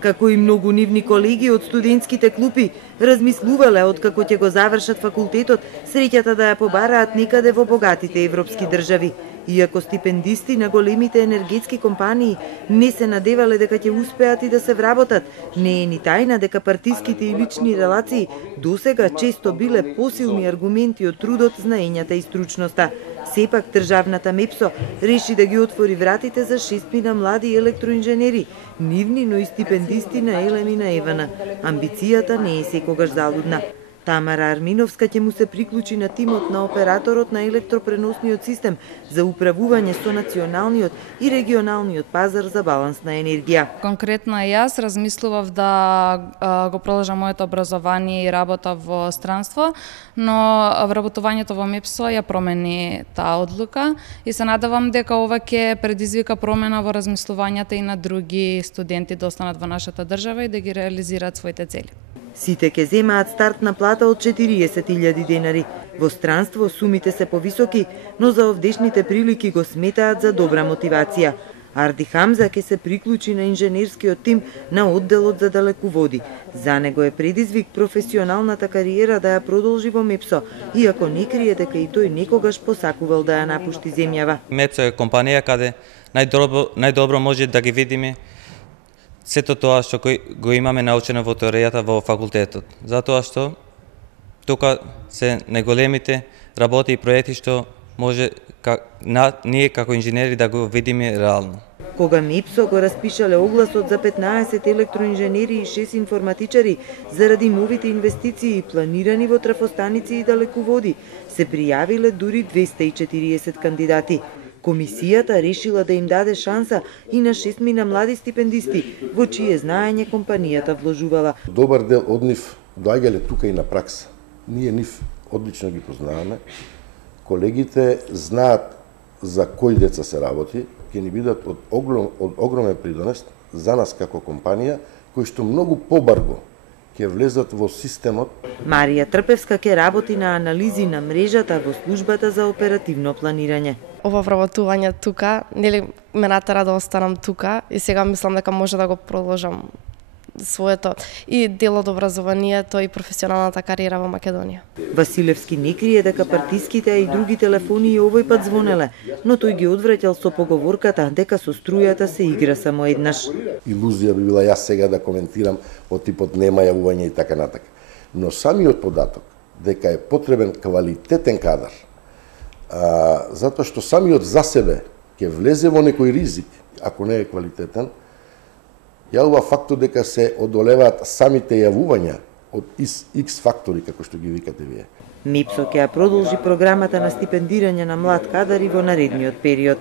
Како и многу нивни колеги од студентските клупи, размислувале откако ќе го завршат факултетот, среќата да ја побараат некаде во богатите европски држави. Иако стипендисти на големите енергетски компании не се надевале дека ќе успеат и да се вработат, не е ни тајна дека партиските и лични релации досега често биле посилни аргументи од трудот, знаењата и стручноста. Сепак државната МЕПСО реши да ги отвори вратите за 6 млади електроинженери, нивни, но и стипендисти на ЕЛЕМ и на ЕВН. Амбицијата не е секогаш залудна. Тамара Арминовска ќе му се приклучи на тимот на операторот на електропреносниот систем за управување со националниот и регионалниот пазар за баланс на енергија. Конкретно јас размислував да го продолжам моето образование и работа во странство, но вработувањето во МЕПСО ја промени таа одлука и се надевам дека ова ќе предизвика промена во размислувањата и на други студенти да останат во нашата држава и да ги реализираат своите цели. Сите ќе земаат стартна плата од 40.000 денари. Во странство сумите се повисоки, но за овдешните прилики го сметаат за добра мотивација. Арди Хамза ќе се приклучи на инженерскиот тим на одделот за далеководи. За него е предизвик професионалната кариера да ја продолжи во МЕПСО, иако не крие дека и тој некогаш посакувал да ја напушти земјава. МЕПСО е компанија каде најдобро може да ги видиме сето тоа што го имаме научено во теоријата во факултетот. Затоа што тука се најголемите работи и проекти што може ние како инженери да го видиме реално. Кога МЕПСО го распишале огласот за 15 електроинженери и 6 информатичари заради новите инвестиции планирани во трафостаници и далеководи, се пријавиле дури 240 кандидати. Комисијата решила да им даде шанса и на 6 млади стипендисти, во чие знаење компанијата вложувала. Добар дел од нив доаѓале тука и на пракса. Ние нив одлично ги познаваме. Колегите знаат за кои деца се работи, ќе ни бидат од огромен придонес за нас како компанија, кои што многу побрзо ќе влезат во системот. Марија Трпевска ќе работи на анализи на мрежата во службата за оперативно планирање. Ова вработување тука, нели ме натера да останам тука и сега мислам дека може да го продолжам своето и дел од образованието и професионалната кариера во Македонија. Василевски не крие дека партиските и други телефони овој пат звонеле, но тој ги одвраќал со поговорката дека со струјата се игра само еднаш. Илузија би била јас сега да коментирам од типот нема јавување и така натака. Но самиот податок дека е потребен квалитетен кадар, затоа што самиот за себе ќе влезе во некој ризик, ако не е квалитетен, јавува фактот дека се одолеваат самите јавувања од X фактори, како што ги викате вие. МЕПСО ќе ја продолжи програмата на стипендирање на млад кадар и во наредниот период.